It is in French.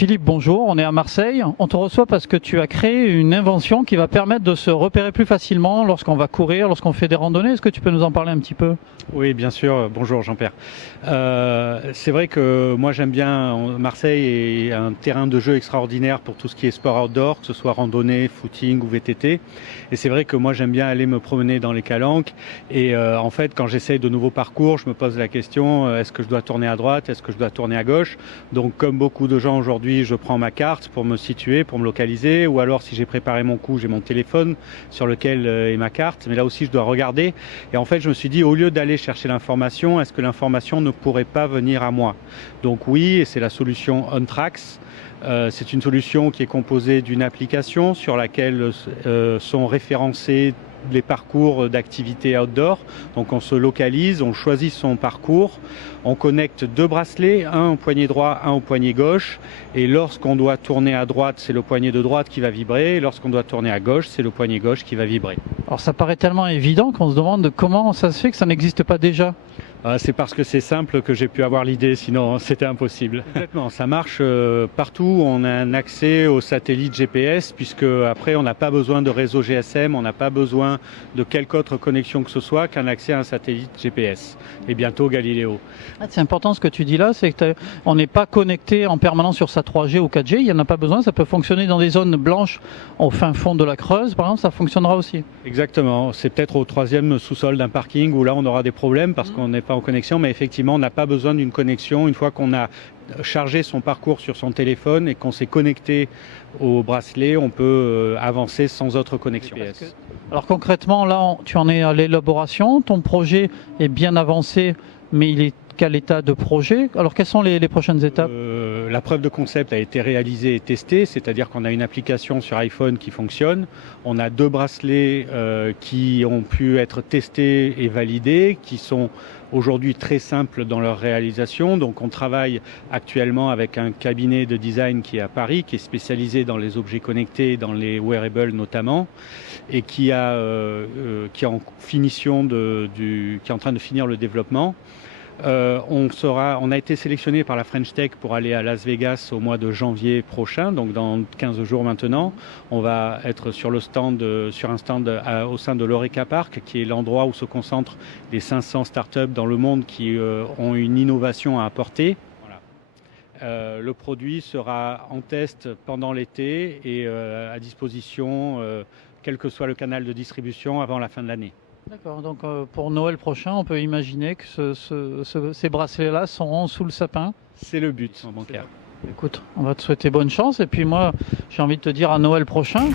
Philippe, bonjour, on est à Marseille. On te reçoit parce que tu as créé une invention qui va permettre de se repérer plus facilement lorsqu'on va courir, lorsqu'on fait des randonnées. Est-ce que tu peux nous en parler un petit peu? Oui, bien sûr. Bonjour Jean-Pierre. C'est vrai que moi j'aime bien Marseille est un terrain de jeu extraordinaire pour tout ce qui est sport outdoor, que ce soit randonnée, footing ou VTT. Et c'est vrai que moi j'aime bien aller me promener dans les calanques. Et en fait, quand j'essaye de nouveaux parcours, je me pose la question est-ce que je dois tourner à droite, est-ce que je dois tourner à gauche? Donc, comme beaucoup de gens aujourd'hui, je prends ma carte pour me situer, pour me localiser. Ou alors, si j'ai préparé mon coup, j'ai mon téléphone sur lequel est ma carte. Mais là aussi, je dois regarder. Et en fait, je me suis dit, au lieu d'aller chercher l'information, est-ce que l'information ne pourrait pas venir à moi? Donc oui, et c'est la solution OnTracks. C'est une solution qui est composée d'une application sur laquelle sont référencés les parcours d'activité outdoor. Donc on se localise, on choisit son parcours, on connecte deux bracelets, un au poignet droit, un au poignet gauche, et lorsqu'on doit tourner à droite, c'est le poignet de droite qui va vibrer, et lorsqu'on doit tourner à gauche, c'est le poignet gauche qui va vibrer. Alors ça paraît tellement évident qu'on se demande comment ça se fait que ça n'existe pas déjà. C'est parce que c'est simple que j'ai pu avoir l'idée, sinon c'était impossible. Complètement, ça marche partout, on a un accès aux satellites GPS, puisque après on n'a pas besoin de réseau GSM, on n'a pas besoin de quelque autre connexion que ce soit qu'un accès à un satellite GPS, et bientôt Galileo. C'est important ce que tu dis là, c'est qu'on n'est pas connecté en permanence sur sa 3G ou 4G, il n'y en a pas besoin, ça peut fonctionner dans des zones blanches au fin fond de la Creuse, par exemple, ça fonctionnera aussi. Exactement, c'est peut-être au troisième sous-sol d'un parking où là on aura des problèmes parce qu'on n'est pas en connexion, mais effectivement on n'a pas besoin d'une connexion une fois qu'on a chargé son parcours sur son téléphone et qu'on s'est connecté au bracelet, on peut avancer sans autre connexion. Alors concrètement, là, tu en es à l'élaboration, ton projet est bien avancé, mais il est quel état de projet? Alors quelles sont les prochaines étapes? La preuve de concept a été réalisée et testée, c'est-à-dire qu'on a une application sur iPhone qui fonctionne, on a deux bracelets qui ont pu être testés et validés, qui sont aujourd'hui très simples dans leur réalisation. Donc on travaille actuellement avec un cabinet de design qui est à Paris, qui est spécialisé dans les objets connectés, dans les wearables notamment, et qui est en finition qui est en train de finir le développement. On a été sélectionné par la French Tech pour aller à Las Vegas au mois de janvier prochain, donc dans 15 jours maintenant. On va être sur un stand au sein de l'Oreca Park, qui est l'endroit où se concentrent les 500 startups dans le monde qui ont une innovation à apporter. Voilà. Le produit sera en test pendant l'été et à disposition, quel que soit le canal de distribution, avant la fin de l'année. D'accord, donc pour Noël prochain, on peut imaginer que ces bracelets-là seront sous le sapin. C'est le but en bancaire. Écoute, on va te souhaiter bonne chance et puis moi, j'ai envie de te dire à Noël prochain.